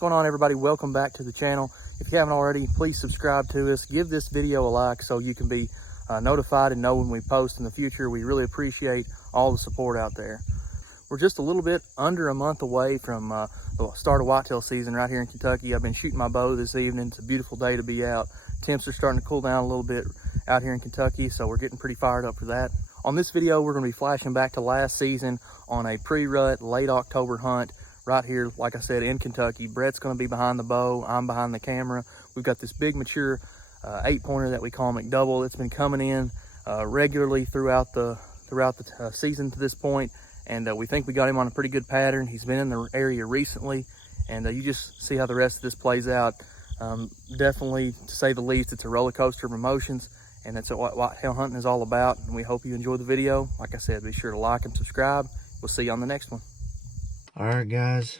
going on, everybody? Welcome back to the channel. If you haven't already, please subscribe to us. Give this video a like so you can be notified and know when we post in the future. We really appreciate all the support out there. We're just a little bit under a month away from the start of whitetail season right here in Kentucky. I've been shooting my bow this evening. It's a beautiful day to be out. Temps are starting to cool down a little bit out here in Kentucky, so we're getting pretty fired up for that. On this video, we're going to be flashing back to last season on a pre-rut late October hunt right here, like I said, in Kentucky. Brett's going to be behind the bow. I'm behind the camera. We've got this big mature 8-pointer that we call McDouble. It's been coming in regularly throughout the season to this point, and we think we got him on a pretty good pattern. He's been in the area recently, and you just see how the rest of this plays out. Definitely, to say the least, it's a roller coaster of emotions, and that's what whitetail hunting is all about. And we hope you enjoy the video. Like I said, be sure to like and subscribe. We'll see you on the next one. All right, guys,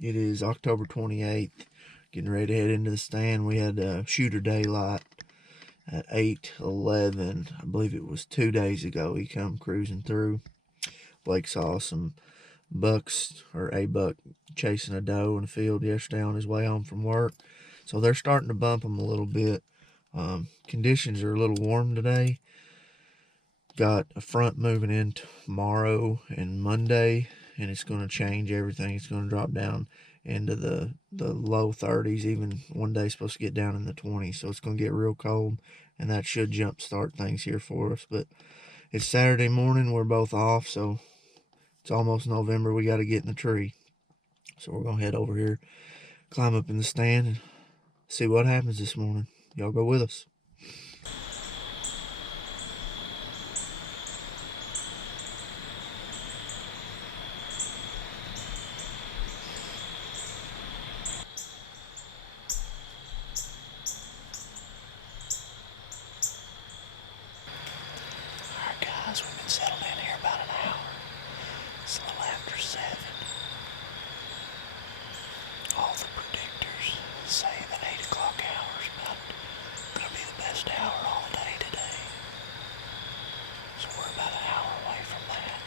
it is October 28th, getting ready to head into the stand. We had shooter daylight at 8:11. I believe it was 2 days ago. He come cruising through. Blake saw some bucks, or a buck, chasing a doe in the field yesterday on his way home from work. So they're starting to bump him a little bit. Conditions are a little warm today. Got a front moving in tomorrow and Monday, and it's going to change everything. It's going to drop down into the low 30s. Even one day supposed to get down in the 20s. So it's going to get real cold, and that should jump start things here for us. But it's Saturday morning. We're both off, so it's almost November. We got to get in the tree. So we're going to head over here, climb up in the stand, and see what happens this morning. Y'all go with us. We've been settled in here about an hour. It's a little after 7. All the predictors say that 8 o'clock hour is about going to be the best hour all day today. So we're about an hour away from that.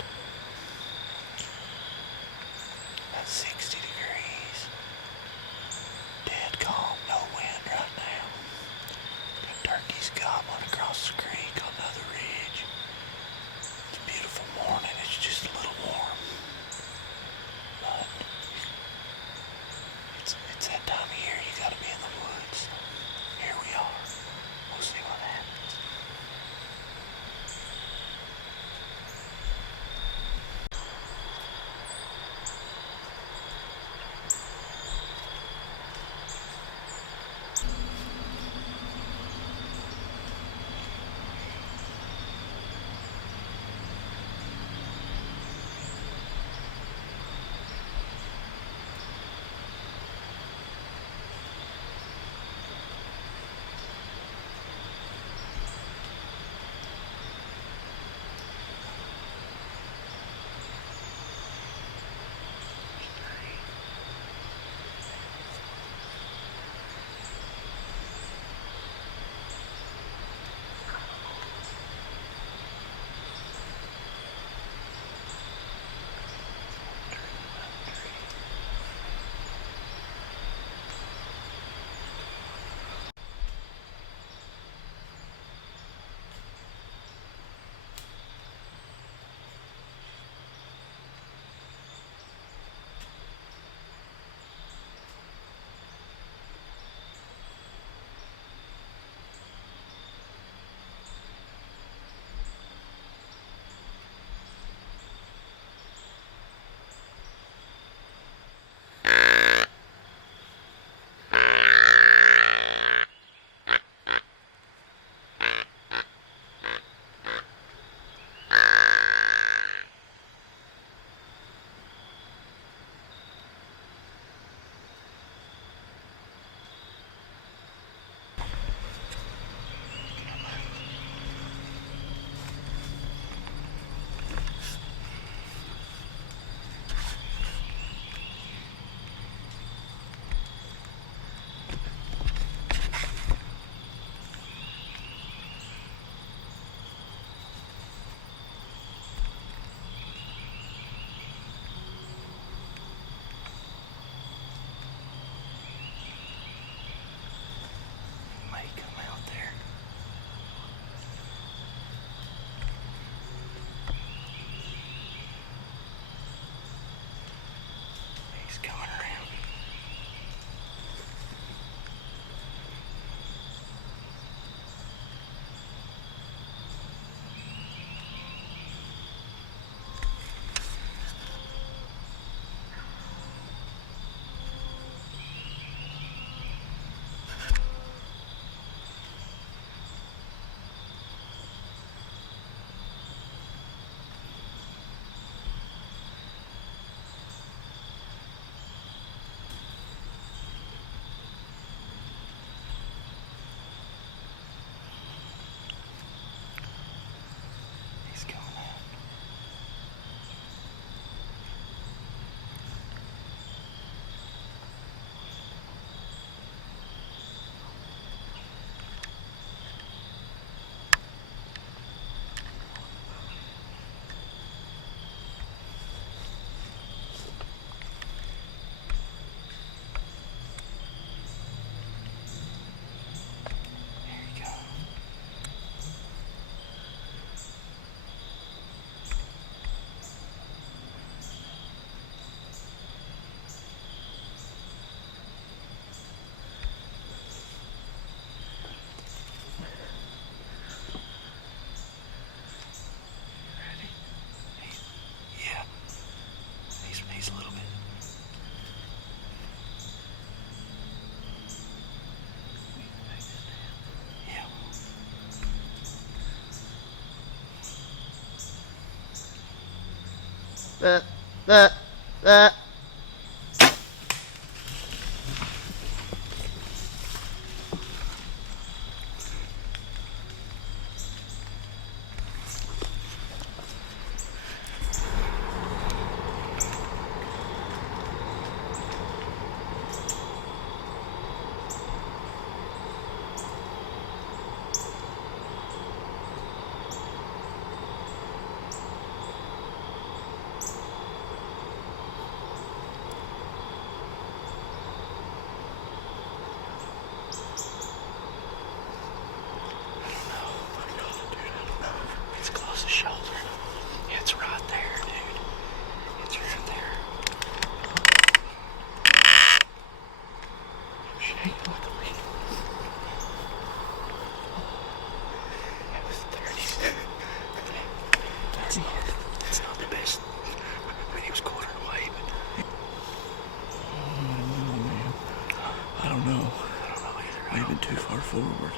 About 60 degrees. Dead calm, no wind right now. Got turkeys gobbling across the creek on the other ridge. Beautiful morning. It's just a little warm, but it's that time of year you gotta be in the woods. Here we are. We'll see what happens. It's not the best. I mean, he was quartering away, but... I don't know either. Maybe too far forward.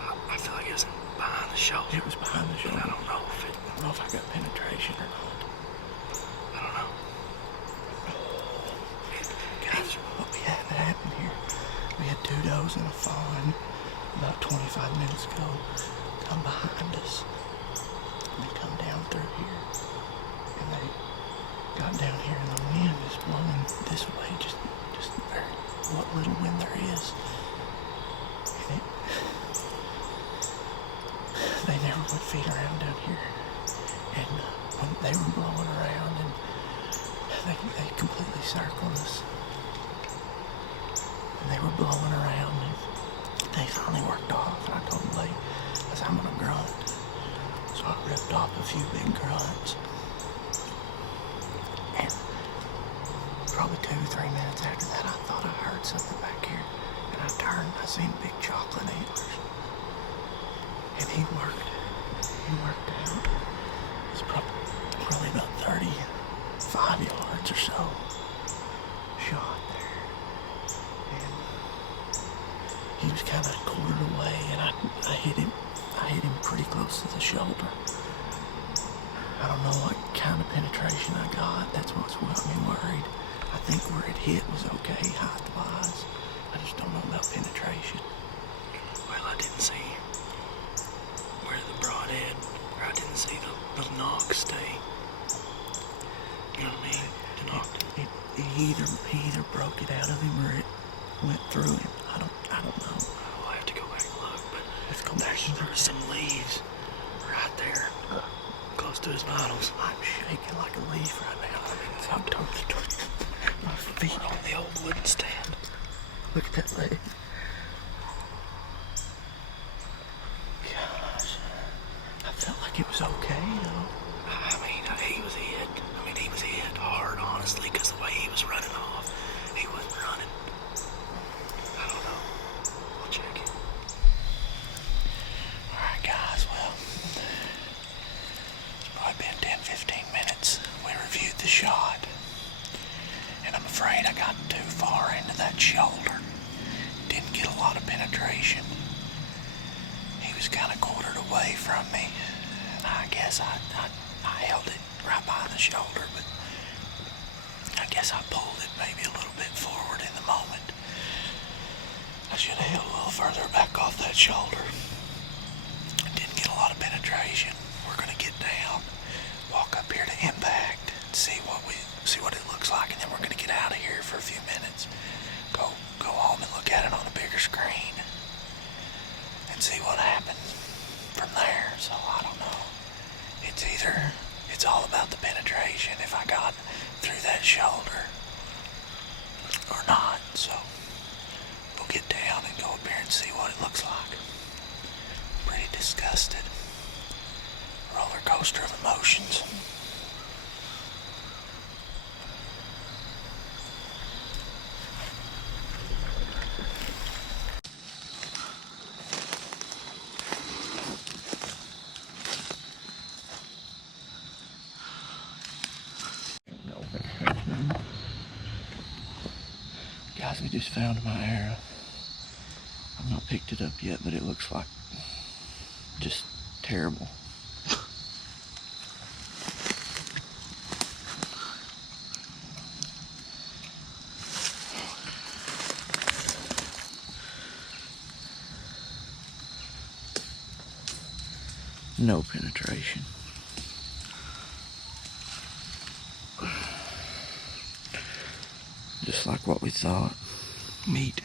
I feel like it was behind the shoulder. It was behind the shoulder. I don't know if I got penetration or not. I don't know. Guys, what we had happen here, we had 2 does and a fawn about 25 minutes ago come behind us. And they come down through here. And they got down here and the wind is blowing this way, just very, what little wind there is. And they never would feed around down here. And when they were blowing around and they completely circled us. And they were blowing around and they finally worked off. And I told them, I said, I'm gonna grunt. So I ripped off a few big grunts. And probably 2 or 3 minutes after that, I thought I heard something back here. And I turned and I seen big chocolate antlers. And he worked out. It's probably about 35 yards or so shot there. And he was kind of quartered away, and I hit him pretty close to the shoulder. I don't know what kind of penetration I got. That's what's got me worried. I think where it hit was okay height-wise. I just don't know about penetration. Well, I didn't see where the broadhead, or I didn't see the knock stay. You know what I mean? The knock. He either broke it out of him or it went through him. I don't know. We'll have to go back and look, but let's go back. There was some leaves right there, close to his vitals. I'm shaking like a leaf right now. I'm totally my feet on the old wooden stand. Look at that leg. Gosh, I felt like it was okay, though. I mean, he was hit. He was hit hard, honestly, because the way he was running off, he wasn't running. I don't know. We'll check it. Alright, guys, well, it's probably been 10-15 minutes. We reviewed the shot, and I'm afraid I got too far into that shoulder. Didn't get a lot of penetration. He was kind of quartered away from me, and I guess I held it right by the shoulder, but I guess I pulled it maybe a little bit forward in the moment. I should have held a little further back off that shoulder. Didn't get a lot of penetration. We're gonna get down, walk up here to impact, and see what it looks like, and then we're gonna get out of here for a few minutes. Go home and look at it on a bigger screen and see what happens from there. So I don't know. It's all about the penetration, if I got through that shoulder or not. So we'll get down and go up here and see what it looks like. Pretty disgusted. Roller coaster of emotions. Guys, we just found my arrow. I've not picked it up yet, but it looks like just terrible. No penetration. Just like what we thought. Meat.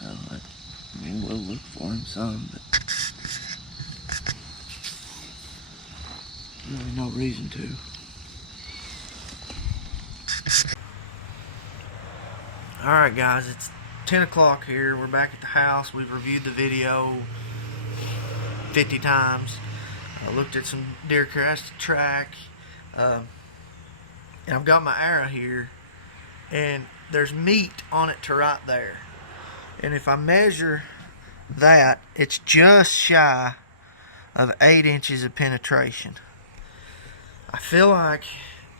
Well, I mean, we'll look for him some, but really no reason to. Alright guys, it's 10 o'clock here. We're back at the house. We've reviewed the video 50 times. I looked at some deer across the track. And I've got my arrow here. And there's meat on it to right there. And if I measure that, it's just shy of 8 inches of penetration. I feel like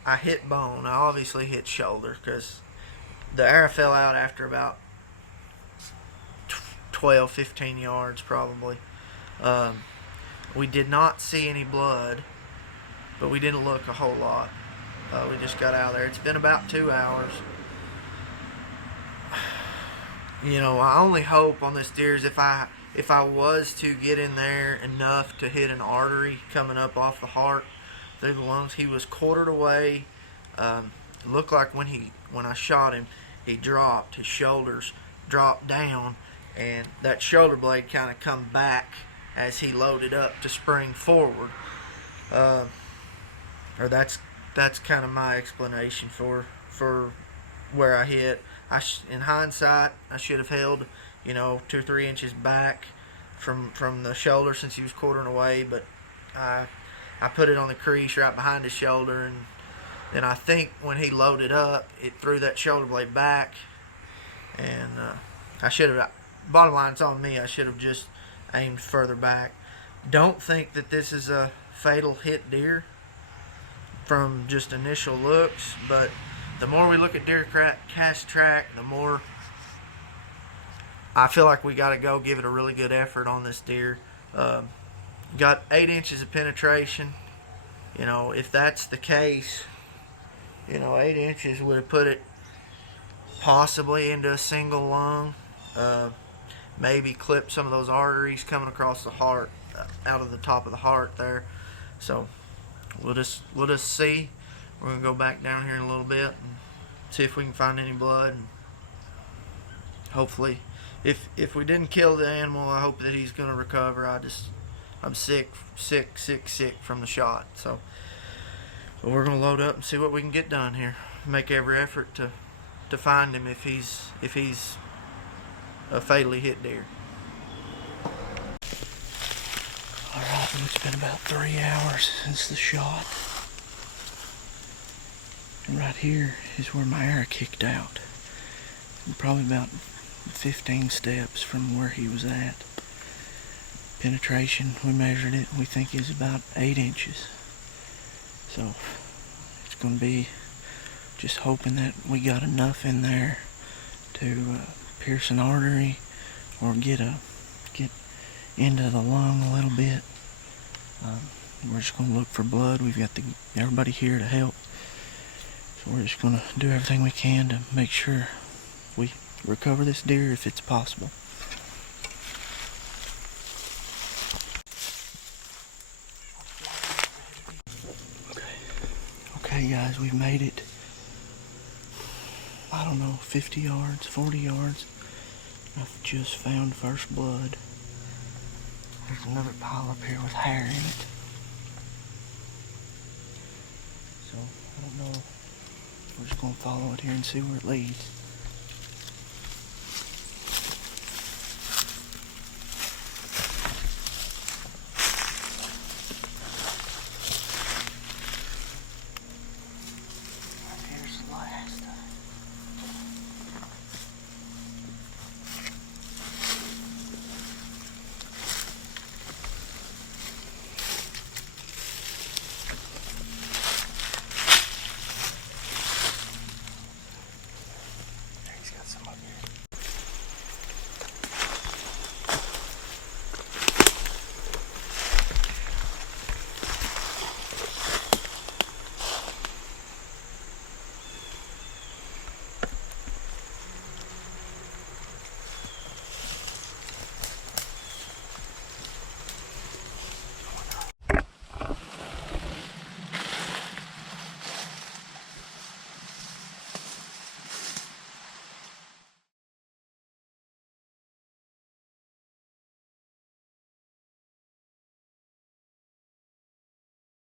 I hit bone. I obviously hit shoulder because the arrow fell out after about 12, 15 yards probably. We did not see any blood, but we didn't look a whole lot. We just got out of there. It's been about 2 hours. You know, I only hope on this deer is if I was to get in there enough to hit an artery coming up off the heart through the lungs. He was quartered away. It looked like when I shot him, he dropped. His shoulders dropped down, and that shoulder blade kind of come back as he loaded up to spring forward. Or that's kind of my explanation for where I hit. In hindsight, I should have held, 2 or 3 inches back from the shoulder since he was quartering away, but I put it on the crease right behind his shoulder, and then I think when he loaded up, it threw that shoulder blade back, and I should have, bottom line, it's on me, I should have just aimed further back. Don't think that this is a fatal hit deer from just initial looks, but the more we look at deer cast track, the more I feel like we got to go give it a really good effort on this deer. Got 8 inches of penetration. If that's the case, 8 inches would have put it possibly into a single lung. Maybe clip some of those arteries coming across the heart, out of the top of the heart there. So we'll just see. We're gonna go back down here in a little bit and see if we can find any blood. And hopefully, if we didn't kill the animal, I hope that he's gonna recover. I'm sick from the shot. So we're gonna load up and see what we can get done here. Make every effort to find him if he's a fatally hit deer. Alright, it's been about 3 hours since the shot. And right here is where my arrow kicked out. And probably about 15 steps from where he was at. Penetration, we measured it, we think is about 8 inches. So it's going to be just hoping that we got enough in there to pierce an artery or get into the lung a little bit. We're just going to look for blood. We've got everybody here to help. So we're just going to do everything we can to make sure we recover this deer if it's possible. Okay guys, we've made it, I don't know, 50 yards, 40 yards. I've just found first blood. There's another pile up here with hair in it. So, I don't know. We're just going to follow it here and see where it leads.